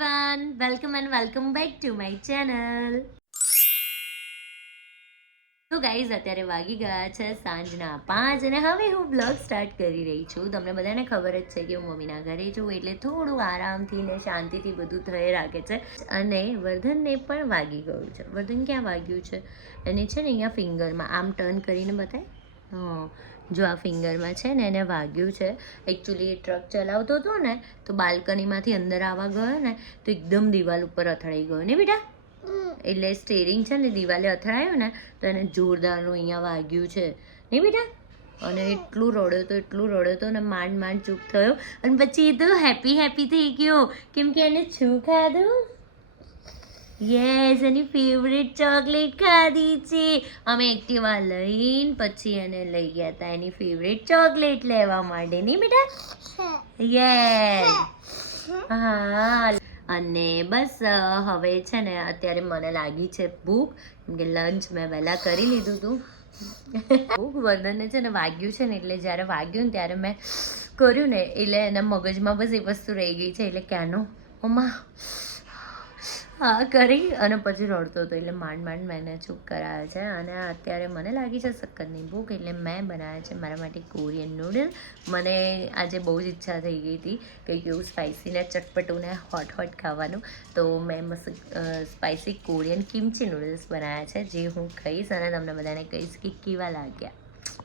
Everyone welcome and welcome back to my channel તો guys અત્યારે વાગી ગયા છે સાંજના પાંચ અને હવે હું બ્લોગ સ્ટાર્ટ કરી રહી છું. તમને બધાને ખબર જ છે કે હું મમ્મીના ઘરે છું એટલે થોડું આરામથી ને શાંતિથી બધું થઈ રાખે છે. અને વર્ધનને પણ વાગી ગયું છે. વર્ધન ક્યાં વાગ્યું છે? એને છે ને અહીંયા ફિંગરમાં આમ ટર્ન કરીને બતાય. જો આ ફિંગરમાં છે ને એને વાગ્યું છે એકચ્યુઅલી એ ટ્રક ચલાવતો હતો ને તો બાલ્કનીમાંથી અંદર આવવા ગયો ને તો એકદમ દિવાલ ઉપર અથડાઈ ગયો ને બેટા. એટલે સ્ટેરિંગ છે ને દિવાલે અથડાયો ને તો એને જોરદારનું અહીંયા વાગ્યું છે. નહીં બેટા? અને એટલું રડ્યો તો એટલું રડ્યો તો ને માંડ માંડ ચૂપ થયો. અને પછી એ તો હેપી હેપી થઈ ગયો. કેમ કે એને શું ખાધું? યસ એની ફેવરેટ ચોકલેટ ખાધી છે. અમે એક્ટિવા લઈને પછી એને લઈ ગયા હતા એની ફેવરેટ ચોકલેટ લેવા માટે. નહીં બેટા? યસ હા. અને બસ હવે છે ને અત્યારે મને લાગી છે ભૂખ. કેમ કે લંચ મેં વહેલા કરી લીધું હતું ભૂખ વર્ધનને છે ને વાગ્યું છે ને, એટલે જ્યારે વાગ્યું ને ત્યારે મેં કર્યું ને, એટલે એના મગજમાં બસ એ વસ્તુ રહી ગઈ છે. એટલે ક્યાંનું? મમ્મા હા, કરી અને પછી રડતો હતો એટલે માંડ માંડ મેં એને ચૂપ છે અને અત્યારે મને લાગી છે સક્કરની ભૂખ એટલે મેં બનાવ્યા છે મારા માટે કોરિયન નૂડલ. મને આજે બહુ જ ઈચ્છા થઈ ગઈ હતી કંઈક એવું સ્પાઇસી ને ચટપટું ને હોટ હોટ ખાવાનું. તો મેં સ્પાઇસી કોરિયન કિમચી નૂડલ્સ બનાવ્યા છે જે હું ખાઈશ અને તમને બધાને કહીશ કે કેવા લાગ્યા.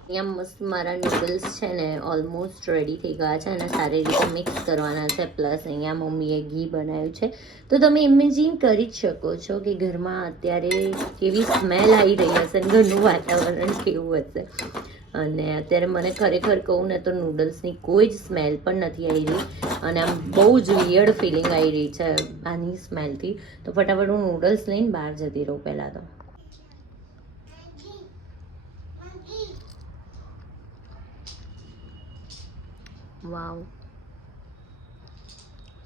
અહીંયા મસ્ત મારા નૂડલ્સ છે ને ઓલમોસ્ટ રેડી થઈ ગયા છે અને સારી રીતે મિક્સ કરવાના છે. પ્લસ અહીંયા મમ્મીએ ઘી બનાવ્યું છે. તો તમે ઇમેજિન કરી જ શકો છો કે ઘરમાં અત્યારે કેવી સ્મેલ આવી રહી હશે અને ઘરનું વાતાવરણ કેવું હશે. અને અત્યારે મને ખરેખર કહું ને તો નૂડલ્સની કોઈ જ સ્મેલ પણ નથી આવી રહી. અને આમ બહુ જ વિયર્ડ ફિલિંગ આવી રહી છે આની સ્મેલથી તો ફટાફટ હું નૂડલ્સ લઈને બહાર જતી રહું પહેલાં તો. Wow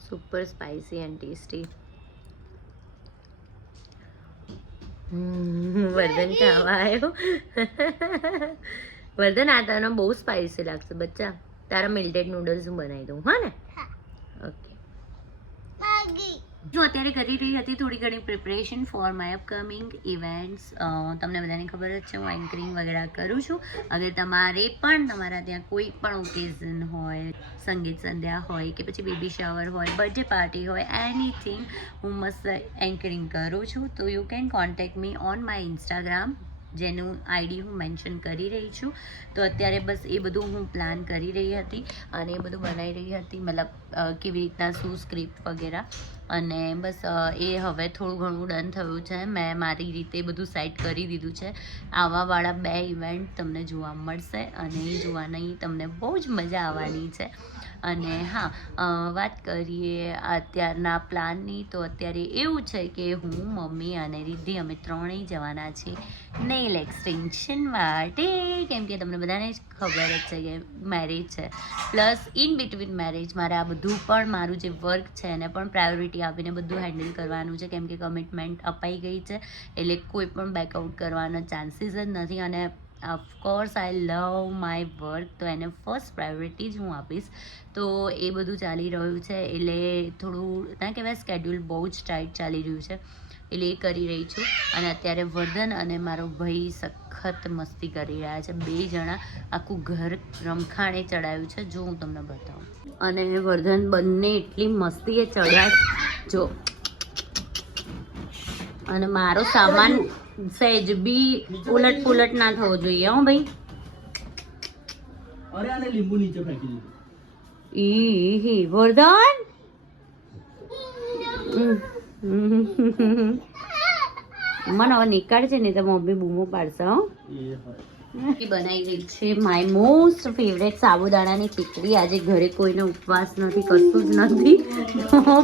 super spicy and tasty વર્ધન ખાવા આવ્યો. વર્ધન આ તને બહુ સ્પાઇસી લાગશે બચ્ચા. તારા મિલ્ટેડ નૂડલ્સ હું બનાવી દઉં હા ને ઓકે જો અત્યારે કરી રહી હતી થોડી ઘણી preparation for my upcoming events તમને બધાને ખબર જ છે, હું એન્કરિંગ વગેરે કરું છું. અગર તમારે પણ તમારા ત્યાં કોઈ પણ ઓકેઝન હોય, સંગીત સંધ્યા હોય કે પછી બેબી શાવર હોય બર્થડે પાર્ટી હોય એનીથિંગ હું મસ્ત એન્કરિંગ કરું છું. તો you can contact me on my Instagram જેનું આઈડી હું મેન્શન કરી રહી છું. તો અત્યારે બસ એ બધું હું પ્લાન કરી રહી હતી અને એ બધું બનાવી રહી હતી, મતલબ કેવી રીતના શું સ્ક્રિપ્ટ વગેરે. અને બસ એ હવે થોડું ઘણું ડન થયું છે. મેં મારી રીતે બધું સેટ કરી દીધું છે. આવાવાળા બે ઇવેન્ટ તમને જોવા મળશે અને એ જોવાની તમને બહુ જ મજા આવવાની છે. અને હા વાત કરીએ અત્યારના પ્લાનની, તો અત્યારે એવું છે કે હું, મમ્મી અને રિદ્ધિ અમે ત્રણેય જવાના છીએ નેલ એક્સટેન્શન માટે. કેમ કે તમને બધાને જ ખબર જ છે કે મેરેજ છે. પ્લસ ઇન બિટવીન મેરેજ મારે આ બધું પણ, મારું જે વર્ક છે એને પણ પ્રાયોરિટી આપીને બધું હેન્ડલ કરવાનું છે. કેમ કે કમિટમેન્ટ અપાઈ ગઈ છે, એટલે કોઈ પણ બેકઆઉટ કરવાનો ચાન્સીસ જ નથી. અને of course I love my work તો એને ફર્સ્ટ પ્રાયોરિટી જ હું આપીશ. તો એ બધું ચાલી રહ્યું છે, એટલે થોડું, ના કહેવાય સ્કેડ્યુલ બહુ જ ટાઈટ ચાલી રહ્યું છે, એટલે એ કરી રહી છું. અને અત્યારે વર્ધન અને મારો ભાઈ સખત મસ્તી કરી રહ્યા છે, બે જણા આખું ઘર રમખાણે ચડાવ્યું છે, જો હું તમને બતાવું. અને વર્ધન બંને એટલી મસ્તીએ ચડ્યા જો. અને મારો સામાન સહેજ બી ઉલટ પુલટ ના થવો જોઈએ હો ભાઈ. અરે આને લીંબુ નીચે ફેંકી દીધું. ઈ હી વર્ધન મને હવે નીકળશે ને તો મમ્મી બૂમો પાડશે હો. બનાવી રહી છે માય મોસ્ટ ફેવરેટ સાબુદાણાની ખીચડી આજે ઘરે કોઈને ઉપવાસ નથી કશું જ નથી.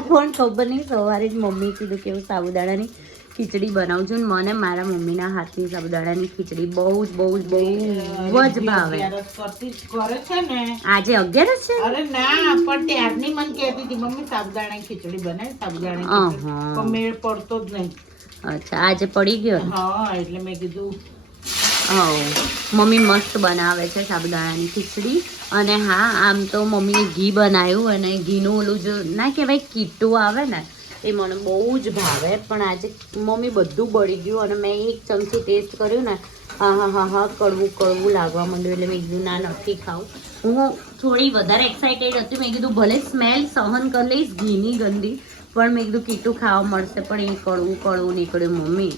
પણ ખબર નહીં સવારે જ મમ્મી કીધું કે હું સાબુદાણાની ખીચડી બનાવજો ને મને મારા મમ્મીના હાથની સાબુદાણાની ખીચડી બહુ જ બહુ જ બહુ જ ભાવે. અગિયારસ કરે છે ને. આજે અગિયારસ છે? અરે ના પણ ત્યારની મને કહેતી હતી મમ્મી સાબુદાણા ખીચડી બનાય સાબુદાણા મેળ પડતો જ નહીં. અચ્છા આજે પડી ગયો હા એટલે મેં કીધું મમ્મી મસ્ત બનાવે છે સાબુદાણાની ખીચડી. અને હા આમ તો મમ્મીએ ઘી બનાવ્યું અને ઘીનું ઓલું જો ના કહેવાય કીટું આવે ને એ મને બહુ જ ભાવે પણ આજે મમ્મી બધું બળી ગયું અને મેં એક ચમચી ટેસ્ટ કર્યું ને હા હા હા હા કડવું કડવું લાગવા માંડ્યું એટલે મેં કીધું ના નથી ખાવું. હું થોડી વધારે એક્સાઇટેડ હતી મેં કીધું ભલે સ્મેલ સહન કરી લઈશ ઘીની ગંદી પણ મેં કીધું કીટું ખાવા મળશે પણ એ કડવું કડવું નીકળ્યું મમ્મી.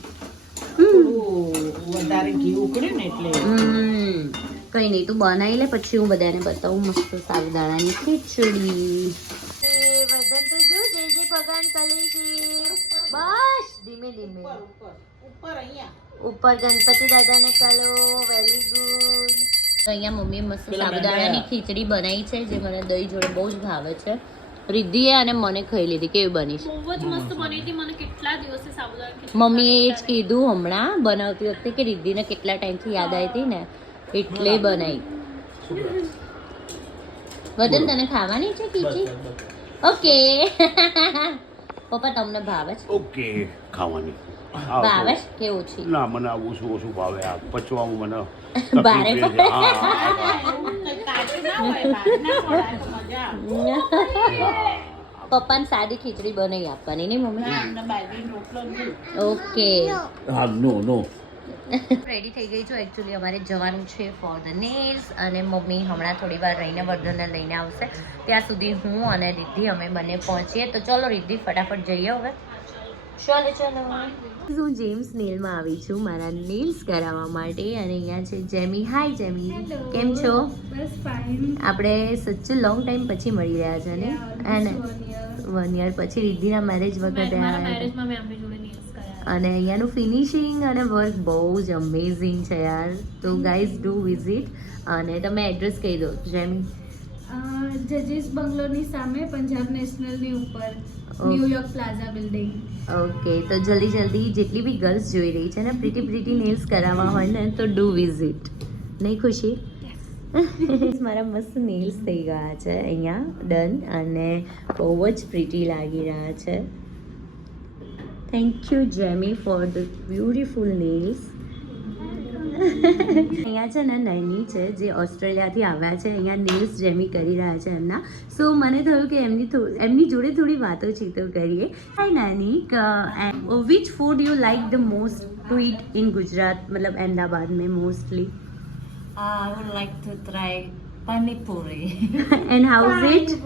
વધારે ઘી ઉકળ્યું ને એટલે. કઈ નહીં તું બનાવી લે પછી હું બધાને બતાવું મસ્ત સાબુદાણાની ખીચડી. વજન તો જો જે જે ભગવાન કરે છે. બસ ધીમે ધીમે. ઉપર ઉપર અહીંયા. ઉપર ગણપતિ દાદાને કલો વેરી ગુડ. તો અહીંયા મમ્મી મસ્ત સાબુદાણાની ખીચડી બનાવી છે જે મને દહીં જોડે બહુ જ ભાવે છે. રિદ્ધિએ અને મને ખાઈ લીધી કેવી બની છે? બહુ જ મસ્ત બની હતી મને કેટલા દિવસે સાબુદાણા મમ્મીએ એ જ કીધું હમણાં બનાવતી વખતે કે રિદ્ધિને કેટલા ટાઈમથી યાદ આવી હતી ને એટલે બનાવી વદન તને ખાવાની છે ખીચડી? ઓકે. પપ્પા તમને ભાવે છે? ઓકે ખાવાની. ભાવે છે? કે ઓછી ના મને આ ઓછું ઓછું ભાવે. આ પચવાનું મને ભારે પપ્પાને સાદી ખીચડી બનાવી આપવાની નહીં મમ્મી? ઓકે. હા નો નો. રેડી થઈ ગઈ છું. એકચ્યુઅલી અમારે જવાનું છે ફોર ધ નેલ્સ અને મમ્મી હમણાં થોડી વાર રહીને વર્ધનને લઈને આવશે. ત્યાં સુધી હું અને રિદ્ધિ અમે બંને પહોંચીએ. તો ચલો રિદ્ધિ ફટાફટ જઈએ હવે. ચાલો ચાલો. હું જેમ્સ નેલમાં આવી છું મારા નેલ્સ કરાવવા માટે અને અહીંયા છે જેમી. હાય જેમી. કેમ છો? બસ ફાઇન આપણે સચ્ચે લોંગ ટાઈમ પછી મળી રહ્યા છે ને? અને વન યર પછી રિદ્ધિના મેરેજ વખતે મારા આવ્યા અને અહીંયાનું ફિનિશિંગ અને વર્ક બહુ જ અમેઝિંગ છે યાર. તો ગાઈઝ ડુ વિઝિટ અને તમે એડ્રેસ કહી દો જેમી જજીસ બંગલોની સામે પંજાબ નેશનલની ઉપર. ન્યુયોર્ક પ્લાઝા બિલ્ડિંગ ઓકે તો જલ્દી જલ્દી જેટલી બી ગર્લ્સ જોઈ રહી છે ને પ્રીટી પ્રીટી નેલ્સ કરાવવા હોય ને તો ડુ વિઝિટ નહીં ખુશી? મારા મસ્ત નેલ્સ થઈ ગયા છે અહીંયા ડન અને બહુ જ પ્રીટી લાગી રહ્યા છે. Thank you Jamie for the beautiful nails અહીંયા છે ને નૈની છે જે ઓસ્ટ્રેલિયાથી આવ્યા છે. અહીંયા નેલ્સ જેમી કરી રહ્યા છે એમના. સો મને થયું કે એમની એમની જોડે થોડી વાતો ચીતો કરીએ. હાય નાની. Which food you like the most to eat in Gujarat? મતલબ અહેમદાબાદ મેં mostly I would like to try Panipuri. and how is it?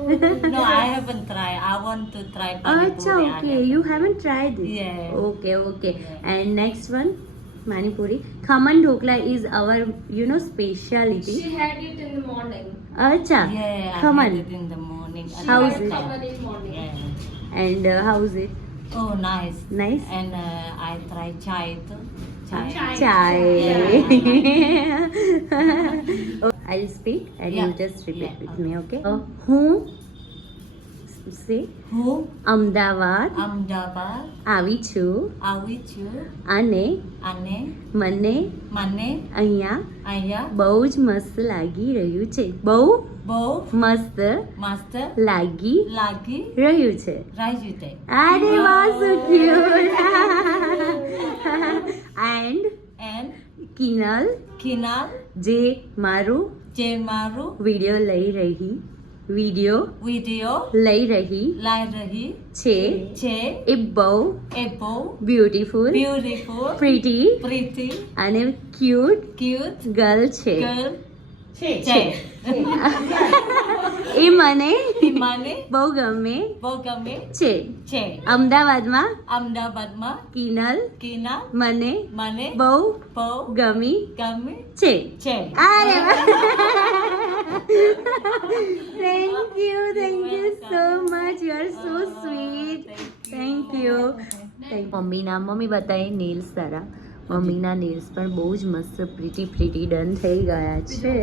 no, I haven't tried. I want to try Oh, Acha, okay. You haven't tried this. Yeah. Okay, okay. Yeah. And next one? Manipuri. Khaman dhokla is our, you know, speciality. She had it in the morning. Acha. Yeah, Khaman. I had it in the morning. How is it? Khaman in morning. Yeah. And uh, how is it? Oh, nice. Nice. And uh, I try chai too. Chai. Chai. chai. I'll speak and Yeah. you just repeat Yeah, with me, okay? Uh, who? See? Who? Ahmedabad Ahmedabad. આવી છું with you? અને Ane. મને Mane. અહીંયા Aya. બહુ જ મસ્ત લાગી રહ્યું છે બહુ Bo. મસ્ત Master. લાગી Lagi. રહ્યું છે Rajute. અરે વાહ so cute and And Kinal Kinal. જે મારું Jemaru. વીડિયો લઈ રહી વીડિયો Video. લઈ રહી Lai Rahi. છે Che. એ બહુ Ebo. Beautiful Beautiful. Pretty Pretty. અને ક્યુટ Cute. ગર્લ છે Girl. છે એ મને મને બહુ ગમે. બહુ ગમે. છે. છે. અમદાવાદમાં અમદાવાદમાં કિનલ Kina. મને મને બહુ બહુ ગમી. ગમે. છે. છે. અરે thank you thank you so much you are so sweet thank you મમ્મીના મમ્મી બતાવી નીલ તારા મમ્મીના નેલ્સ પણ બહુ જ મસ્ત પ્રીટી પ્રીટી ડન થઈ ગયા છે.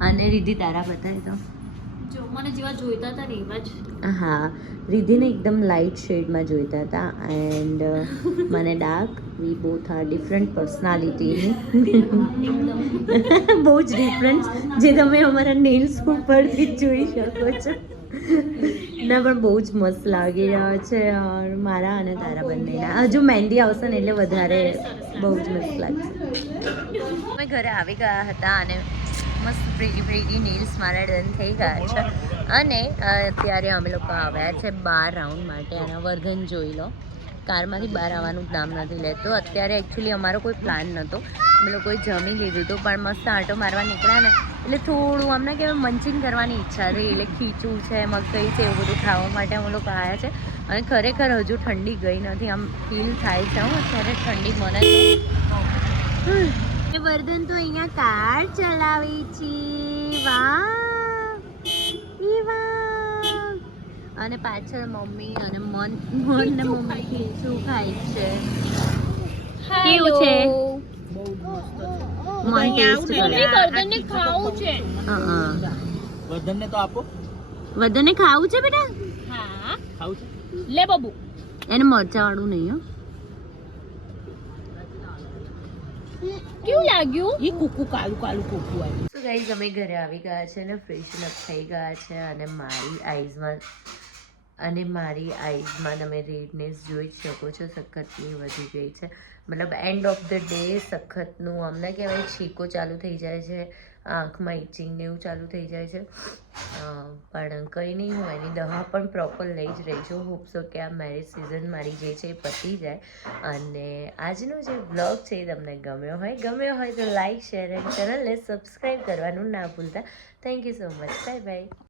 અને રિધિ તારા બતાવી તો? જો મને જેવા જોઈતા હતા ને એવા જ. હા રિધિને એકદમ લાઇટ શેડમાં જોઈતા હતા એન્ડ મને dark we both are different personality બહુ જ ડિફરન્ટ જે તમે અમારા નેલ્સ ઉપરથી જોઈ શકો છો. ના, પણ બહુ જ મસ્ત લાગી રહ્યા છે મારા અને તારા બંનેના. હજુ મહેંદી આવશે ને એટલે વધારે બહુ જ મસ્ત લાગશે. અમે ઘરે આવી ગયા હતા અને મસ્ત પ્રીટી પ્રીટી નેલ્સ મારા ડન થઈ ગયા છે. અને અત્યારે અમે લોકો આવ્યા છે બાર રાઉન્ડ માટે અને વર્ધન જોઈ લો. કારમાંથી બહાર આવવાનું નામ નથી લેતો. અત્યારે એકચ્યુઅલી અમારો કોઈ પ્લાન નહોતો અમે લોકોએ જમી લીધું હતું, પણ મસ્ત આંટો મારવા નીકળ્યા ને. એટલે થોડું અમને કહેવાય, મંચિંગ કરવાની ઈચ્છા થઈ. એટલે ખીચું છે મકઈ છે, એવું બધું ખાવા માટે અમે લોકો આવ્યા છે. અને ખરેખર હજુ ઠંડી ગઈ નથી. આમ ફીલ થાય છે, હું. અત્યારે ઠંડી મને વર્ધન તો અહીંયા કાર ચલાવી છે. વાહ ઈ વાહ અને પાછળ મમ્મી અને મન મન ને મમ્મી શું ખાય છે. કેવું છે? મન ટેસ્ટ કરે. ખાવું છે. હા વર્ધન ને તો આપો. વર્ધનને ખાવું છે બેટા? હા. ખાવું છે? લે બબુ. એને મરચા વાળું નહીં હો. કેવું લાગ્યું? એ કુકુ કાલું કાલું કુકુ આવ્યું. તો ગાઈઝ અમે ઘરે આવી ગયા છે અને ફ્રેશ અપ થઈ ગયા છે અને મારી આઈઝમાં અને મારી આઈઝમાં તમે રેડનેસ જોઈ જ શકો છો, સખતની વધી ગઈ છે. મતલબ એન્ડ ઓફ ધ ડે સખતનું અમને કહેવાય, છીકો ચાલુ થઈ જાય છે, આંખમાં ઇચિંગ ને એવું ચાલુ થઈ જાય છે. પણ કંઈ નહીં, હું એની દવા પણ પ્રોપર લઈ જ રહી છું. હોપસો કે આ મેરેજ સિઝન મારી જે છે એ પતી જાય. અને આજનો જે બ્લોગ છે એ તમને ગમ્યો હોય ગમ્યો હોય તો લાઈક શેર એન્ડ ચેનલને સબસ્ક્રાઈબ કરવાનું ના ભૂલતા. Thank you so much bye bye